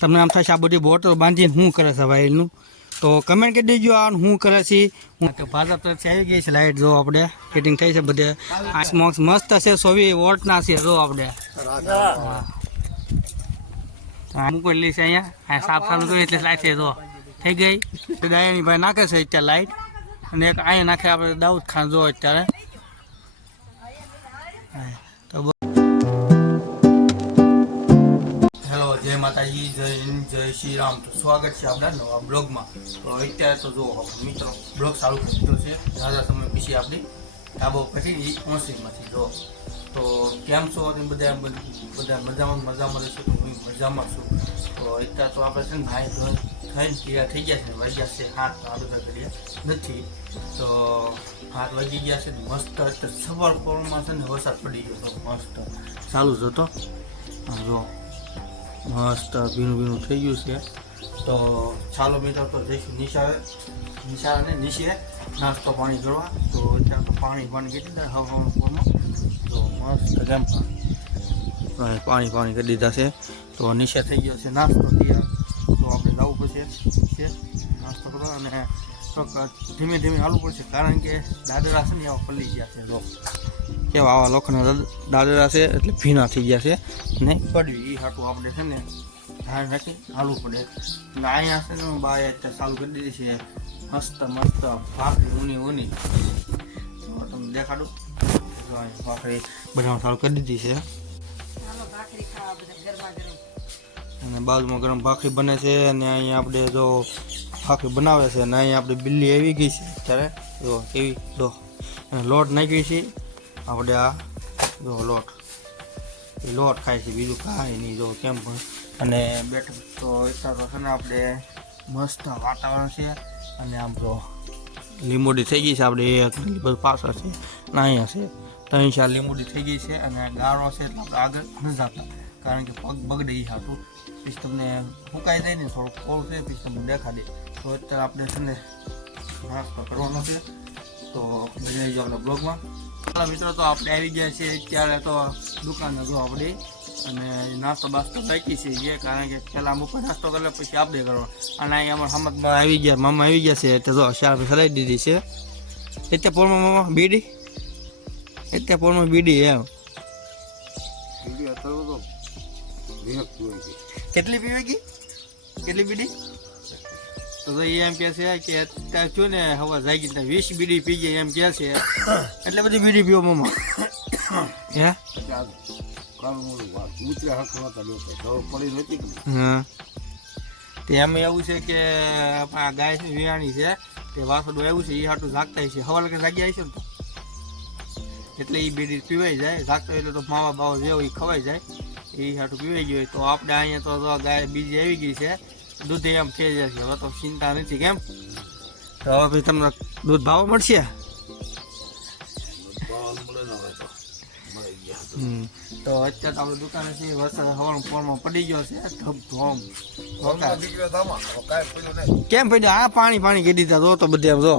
તમને આમ થાય છે આ બધી બોટલ બાંધીને શું કરે છે ભાઈનું, તો કમેન્ટ કરી દેજો આ શું કરે છે. હું તો ભાજપ તરફથી આવી ગઈ છે લાઇટ, જો આપણે ફિટિંગ થઈ છે બધે. આ સ્મોક્સ મસ્ત છે, 100 વોલ્ટના છે. જો આપણે હા મૂકેલી છે અહીંયા, આ સાફ સારું કર્યું એટલે લાઈટ છે. જો થઈ ગઈ. દાયાની ભાઈ નાખે છે અત્યારે લાઇટ, અને એક અહીંયા નાખે આપણે દાઉદ ખાન. જો અત્યારે જય માતાજી, જય શ્રી રામ. તો સ્વાગત છે આપણા નવા બ્લોગમાં. તો અત્યારે તો જો મિત્રો બ્લોગ ચાલુ થઈ ગયો છે ઝાઝા સમય પછી આપણી ધાબો પછી ઓસરીમાંથી. જો તો કેમ છો તમે બધા મજામાં રહેશો? તો હું મજામાં છું. તો અત્યારે તો આપણે છે ને ભાઈ થઈને તૈયાર થઈ ગયા છે. વાગ્યા છે 7, આ બધા કર્યા નથી. તો 7 વાગી ગયા છે. મસ્ત અત્યારે સવાર પોરમાં છે ને વરસાદ પડી ગયો. તો મસ્ત ચાલુ જ હતો. જો મસ્ત ભીનું થઈ ગયું છે. તો ચાલો મિત્રો તો જઈશું નિશાળે નીચે નાસ્તો પાણી કરવા. તો ત્યાં તો પાણી કરી દીધા હવાનું પોરમાં. તો મસ્ત કેમ પાણી કરી દીધા છે. તો નીચે થઈ ગયો છે નાસ્તો તૈયાર. તો આપણે જવું પડશે નાસ્તો કરવા, અને ધીમે ધીમે હાલવું પડશે, કારણ કે દાદરા છે ને એવા પલ્લી ગયા છે. લોકો કેવા આવા લોકોના દાદરા છે એટલે ભીના થઈ ગયા છે ને પડવી. એ હાટું આપણે છે ને ધ્યાન રાખી હાલવું પડે. એટલે અહીંયા છે ને બાએ અત્યારે ચાલુ કરી દીધી છે મસ્ત ભાખરી ઊની. તો તમને દેખાડું, ભાખરી બનાવવાનું ચાલુ કરી દીધી છે. અને બાજુમાં ગરમ ભાખરી બને છે. અને અહીંયા આપણે જો ભાખરી બનાવે છે, અને અહીંયા આપણે બિલ્લી આવી ગઈ છે અત્યારે. જો એવી લોટ નાખી છે આપણે. આ જો લોટ ખાય છે, બીજું કાંઈ નહીં. જો કેમ પણ અને બેઠ તો અત્યારે છે ને આપણે મસ્ત વાતાવરણ છે. અને આમ તો લીંબોડી થઈ ગઈ છે આપણે, બધું પાછળ છે ને અહીંયા છે 3-4 લીંબોડી થઈ ગઈ છે. અને ગાળો છે એટલે આપણે આગળ નથી જતા, કારણ કે પગ બગડે. એ હાટું પછી તમને ફૂંકાઈ જાય ને થોડુંક કોળ છે, પછી તમને દેખાડે. તો અત્યારે આપણે છે ને નાસ્તો કરવાનો છે. તો જઈ જાઓ આપણા બ્લોગમાં. મિત્રો તો આપણે આવી ગયા છીએ અત્યારે તો દુકાને. જો આપણે અને નાસ્તો બાસ્તો બાકી છે, કારણ કે પહેલાં અમુક નાસ્તો કરે પછી આપણે કરવાનો. અને અહીં અમારા હમતમાં આવી ગયા, મામા આવી ગયા છે. એટલે જો 4 સલાઈ દીધી છે. એટલે પોળમાં મામા બીડી, એટલે પોળમાં બીડી એમ કેટલી પીવેગી, કેટલી બીડી? તો એ એમ કહે છે કે અત્યારે છું ને હવે જાગી 20 બીડી પી જાય એમ કહે છે. એટલે બધી બીડી પીવો મામા? હે હા, તે એમાં એવું છે કે આ ગાય છે વિયાણી છે, તે વાસડું એવું છે. એ હાટું જાગતા છે, હવા લગે જાગી આવી છે ને, તો એટલે એ બીડી પીવાઈ જાય. જાગતા એટલે તો માવા બાવા જેવો એ ખવાઈ જાય, એ હાટું પીવાઈ ગયું. તો આપણે અહીંયા તો ગાય બીજી આવી ગઈ છે, દૂધ એમ થઈ જાય છે. હવે તો ચિંતા નથી. કેમ તો હવે ભાઈ તમને દૂધ ભાવ મળશે? તો અત્યારે તો આપણે દુકાને છીએ. વરસાદ હવાનું પોરમાં પડી ગયો છે ધોમ. કેમ પડ્યો? આ પાણી કરી દીધા. જો તો બધે જો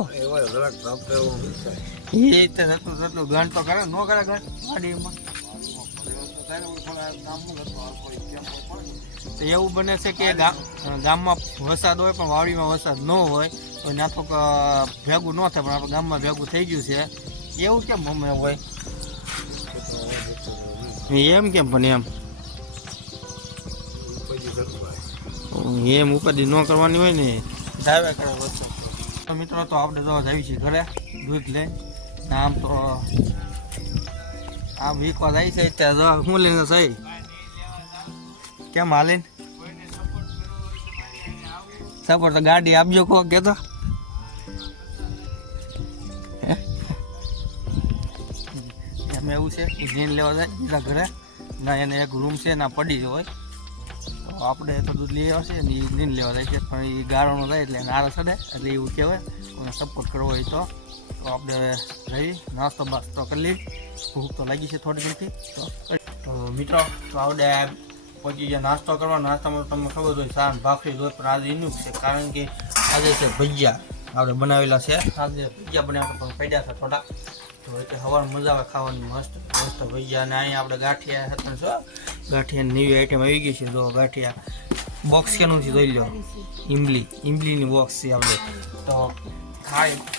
એ થતું ગણ તો કરે, ન કરે ગણ ગાડીમાં. તો એવું બને છે કે ગામમાં વરસાદ હોય પણ વાડીમાં વરસાદ ન હોય, તો ત્યાં તો ભેગું ન થાય, પણ આપણે ગામમાં ભેગું થઈ ગયું છે. એવું કેમ મમ્મી હોય એમ? કેમ પણ એમ ઉપાધિ ન કરવાની હોય ને, ધાવે કરે વરસાદ. તો મિત્રો તો આપણે તો જઈએ છીએ ઘરે દૂધ લઈ. આમ તો આમ વીકવા જાય છે ત્યાં શું લઈને સહી કેમ હાલે સપોર્ટ તો ગાડી આપજો કો કેતો. એમ એવું છે કે જીન લેવા જાય બીજા ઘરે ના, એને એક રૂમ છે ના પડી હોય. તો આપણે તો દૂધ લઈ આવશે ને એ જીન લેવા જાય છે, પણ એ ગાળોનો જાય એટલે એને આરા ચડે. એટલે એવું કહેવાય કોઈને સપોર્ટ કરવો હોય તો આપણે રહી નાસ્તો બાસ્તો કરી લઈ. ભૂખ તો લાગી છે થોડી ઘણી. તો મિત્રો તો આપણે પહોંચી ગયા નાસ્તો કરવા. નાસ્તામાં તમને ખબર હોય સાન ભાખરી હોય, પણ આજે એનું છે, કારણ કે આજે છે ભજીયા આપણે બનાવેલા છે. આજે ભજીયા બનાવ્યા પણ પડ્યા હતા થોડા. તો એટલે સવારમાં મજા આવે ખાવાની, મસ્ત ભજીયા. અને અહીંયા આપણે ગાંઠિયા હતા, શું ગાંઠિયાની નવી આઈટમ આવી ગઈ છે. જો ગાંઠિયા બોક્સ કેનું છે જોઈ લો, ઇમલીની બોક્સ છે આપણે. તો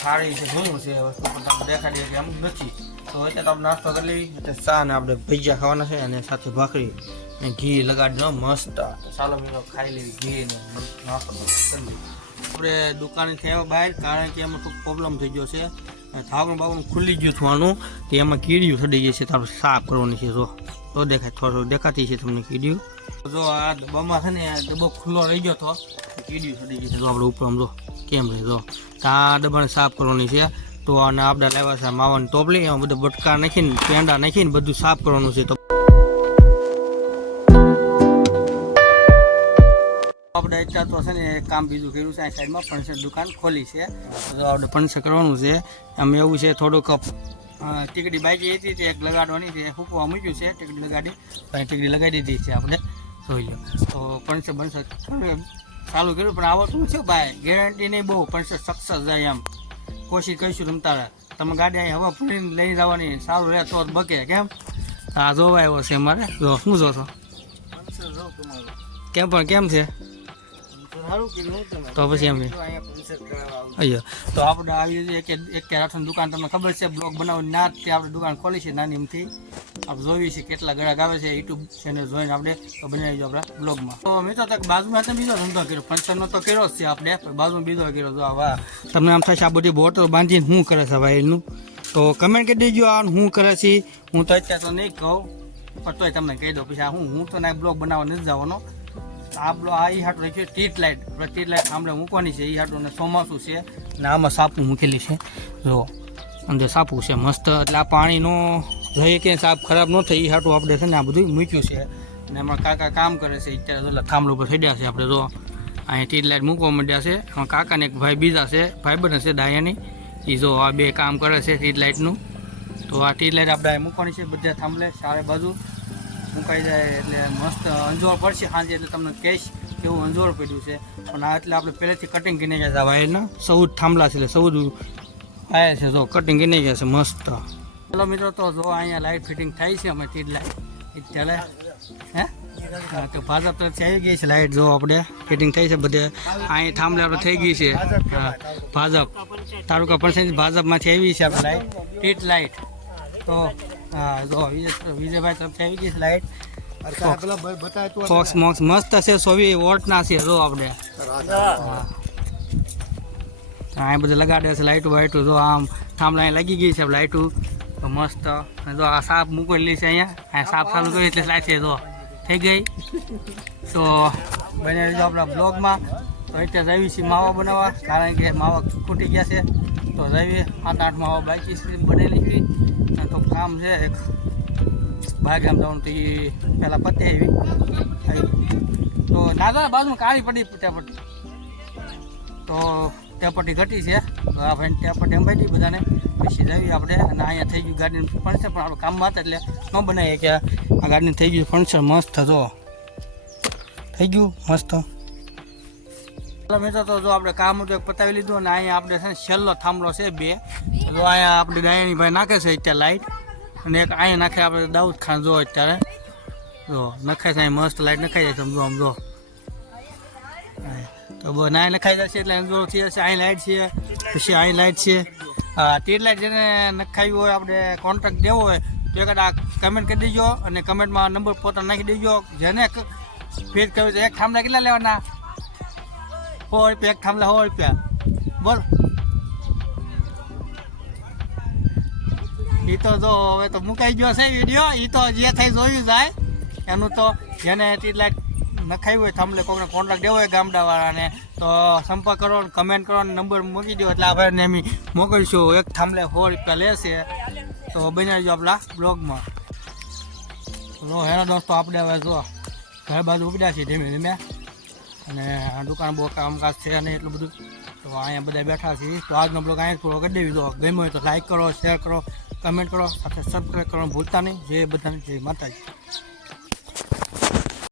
ખારી છે જોયું છે વસ્તુ પણ તમને દેખાડીએ કે અમુક નથી. તો અત્યારે આપણે નાસ્તો કરી લઈએ. એટલે ચા ને આપણે ભજીયા ખાવાના છે અને સાથે ભાખરી અને ઘી લગાડી દો મસ્ત. ચાલો મિત્રો ખાઈ લેવી ઘી ને નાસ્તો કરી લઈએ. આપણે દુકાનેથી આવ્યા બહાર, કારણ કે એમાં થોડુંક પ્રોબ્લેમ થઈ ગયો છે. થાવનું બાવનું ખુલ્લી ગયું થવાનું, તો એમાં કીડીયું ચડી ગઈ છે. તો આપણે સાફ કરવાની છે. જો તો દેખાય થોડું દેખાતી છે તમને કીડીયું. જો આ ડબ્બામાં છે ને આ ડબ્બો ખુલ્લો રહી ગયો તો કીડીયું ચડી ગઈ છે. જો આપણે ઉપર જો કેમ રહી. જો આ ડબ્બાને સાફ કરવાની છે. તો આને આપણે લાવ્યા છે માવાની ટોપલી, એમાં બધા બટકા નાખીને પેંડા નાખીને બધું સાફ કરવાનું છે. તો આપણે અત્યારે તો છે ને કામ બીજું કર્યું છે. આ સાઈડમાં ફર્નિચર દુકાન ખોલી છે. તો આપણે ફર્નિચર કરવાનું છે. આમ એવું છે થોડુંક ટીકડી બાકી હતી તે એક લગાડવાની છે, ફૂકવા મૂક્યું છે ટીકડી લગાડી. ટીકડી લગાડી દીધી છે આપણે, જોઈ લો. તો ફર્નિચર બનશે ચાલુ કર્યું, પણ આવડતું છે ભાઈ, ગેરંટી નહીં બહુ. ફર્નિચર સક્સેસ જાય એમ કોશિશ કરીશું. રમતા તમે ગાડી અહીં હવા ફૂલીને લઈ જવાની, સારું રહે તો બકે. કેમ આ જોવા આવ્યો છે અમારે. જો શું જોશો કેમ પણ કેમ છે તો પછી એમ અહીંયા. તો આપણે આવી એક રાઠોની દુકાન તમને ખબર છે, બ્લોગ બનાવવાની ના તે આપણે દુકાન ખોલી છે નાની એમથી. આપણે જોઈએ છીએ કેટલા ગ્રાહક આવે છે. યુટ્યુબ ચેનલ જોઈને આપણે તો બનાવી દો આપણા બ્લોગમાં. તો મિત્રો તક બાજુમાં તો બીજો ધંધો કર્યો, ફંક્શનનો તો કર્યો જ છે આપણે, બાજુમાં બીજો કર્યો. તો વાહ, તમને આમ થશે આ બધી બોટલ બાંધીને શું કરે છે ભાઈ એનું. તો કમેન્ટ કરી દેજો આ શું કરે છે. હું તો અત્યારે તો નહીં કહું, પણ તોય તમને કહી દઉં. પછી હું તો ના બ્લોગ બનાવવા નથી જવાનો. આ ઈ હાટું છે સ્ટ્રીટ લાઇટ સાંભળે મૂકવાની છે. ઈ હાટું ને ચોમાસું છે ને આમાં સાપું મૂકેલી છે. જો અંદર સાપું છે મસ્ત. એટલે આ પાણીનો જોઈએ કે સાપ ખરાબ ન થાય એ હાટું આપણે છે ને આ બધું મૂક્યું છે. અને એમાં કાકા કામ કરે છે અત્યારે. થાંભલા ઉપર ચડ્યા છે આપણે. જો અહીંયા સ્ટ્રીટ લાઇટ મૂકવા માંડ્યા છે. એમાં કાકાને એક ભાઈ બીજા છે, ભાઈ બને છે દાયાની. એ જો આ બે કામ કરે છે સ્ટ્રીટ લાઇટનું. તો આ સ્ટ્રીટ લાઇટ આપણે મૂકવાની છે બધા થાંભલે ચારે બાજુ મુકાઈ જાય એટલે મસ્ત અંજોર પડશે સાંજે. એટલે તમને કહીશ કેવું અંજોર પડ્યું છે. પણ આ એટલે આપણે પહેલેથી કટિંગ કરીને ગયા હતા વાયરના. 14 થાંભલા છે એટલે 14 વાયર છે. જો કટિંગ કરીને ગયા છે મસ્ત. ચાલો મિત્રો, તો જો અહીંયા લાઇટ ફિટિંગ થાય છે અમે તીજ લાઇટ ચાલે હે. હા, તો ભાજપ તરફથી આવી ગઈ છે લાઇટ. જો આપણે ફિટિંગ થઈ છે બધે. અહીં થાંભલે આપણે થઈ ગઈ છે. હા, ભાજપ તાલુકા પંચાયત ભાજપમાંથી આવી છે આપણે લાઇટ, સ્ટ્રીટ લાઇટ. તો હા, જો વિજયભાઈ તરફથી આવી ગઈ છે લાઇટ. બોક્સ મોક્સ મસ્ત છે, 24 વોલ્ટના છે. જો આપણે હા બધે લગાડે છે લાઇટો વાઇટો. જો આમ થાંભલા અહીં લાગી ગઈ છે લાઇટો તો મસ્ત. જો આ સાપ મૂકેલી છે અહીંયા સાપ ચાલુ કર્યું એટલે લાઈટ છે. જો થઈ ગઈ. તો બને જો આપણા બ્લોગમાં. તો અત્યારે રવિ છે માવા બનાવવા, કારણ કે માવા ખૂટી ગયા છે. તો રવિ 7-8 માવા બાકી છે બનેલી છે. તો કામ છે એક બાગામ જવાનું, તો એ પહેલાં પતે આવી. તો દાદા બાજુમાં કાળી પડી ટેપટી. તો ટેપટી ઘટી છે. તો આ ભાઈ ટેપટી અંબાઈ બધાને પછી જઈએ આપણે. અને અહીંયા થઈ ગયું ગાડીનું ફર્નિચર, પણ આપણે કામમાં હતા એટલે ન બનાવીએ કે આ ગાડીનું થઈ ગયું ફર્નિચર મસ્ત. જો થઈ ગયું મસ્ત. મિત્રો તો જો આપણે કામ હતું એક પતાવી લીધું. અને અહીંયા આપણે છે ને છેલ્લો થાંભલો છે 2. તો અહીંયા આપણે ડાયણી ભાઈ નાખે છે અત્યારે લાઇટ. અને એક અહીંયા નાખે આપણે દાઉદ ખાન. જો અત્યારે જો નખાય છે અહીં મસ્ત લાઇટ નખાઈ જાય. સમજો આમ જો તો ના નખાઈ જશે એટલે જો થઈ જશે. અહીં લાઇટ છે, પછી અહીં લાઇટ છે. હા, સ્ટ્રીટ લાઇટ જેને નખાવી હોય આપણે કોન્ટ્રાક્ટ દેવો હોય તો એક આ કમેન્ટ કરી દેજો. અને કમેન્ટમાં નંબર પોતાનો નાખી દેજો. જેને ફેર કર્યું છે. એક થાંભલા કેટલા લેવાના? 100 રૂપિયા એક થાંભલા. 100 રૂપિયા બોલ. એ તો જો હવે તો મુકાઈ ગયો છે વિડીયો. એ તો જે થઈ જોયું જાય એનું. તો જેને સ્ટ્રીટ લાઇટ નખાવી હોય થાંભલે કોઈને કોન્ટ્રાક્ટ દેવો હોય ગામડાવાળાને તો સંપર્ક કરો, કમેન્ટ કરો, નંબર મૂકી દો એટલે આપણે એમ મોકલીશું. એક થાંભલે 100 રૂપિયા લેશે. તો બનાવીજો આપણા બ્લોગમાં. જો હેલો દોસ્તો, આપણે હવે જો ઘર બાજુ ઉપડ્યા છીએ ધીમે ધીમે. અને આ દુકાન બહુ કામકાજ છે નહીં એટલું બધું. તો અહીંયા બધા બેઠા છીએ. તો આજનો બ્લોગ અહીંયા પૂરો કરી દેવી. તો ગમ્યો હોય તો લાઈક કરો, શેર કરો, કમેન્ટ કરો, સાથે સબસ્ક્રાઈબ કરવાનું ભૂલતા નહીં. જય બધાને જય માતાજી.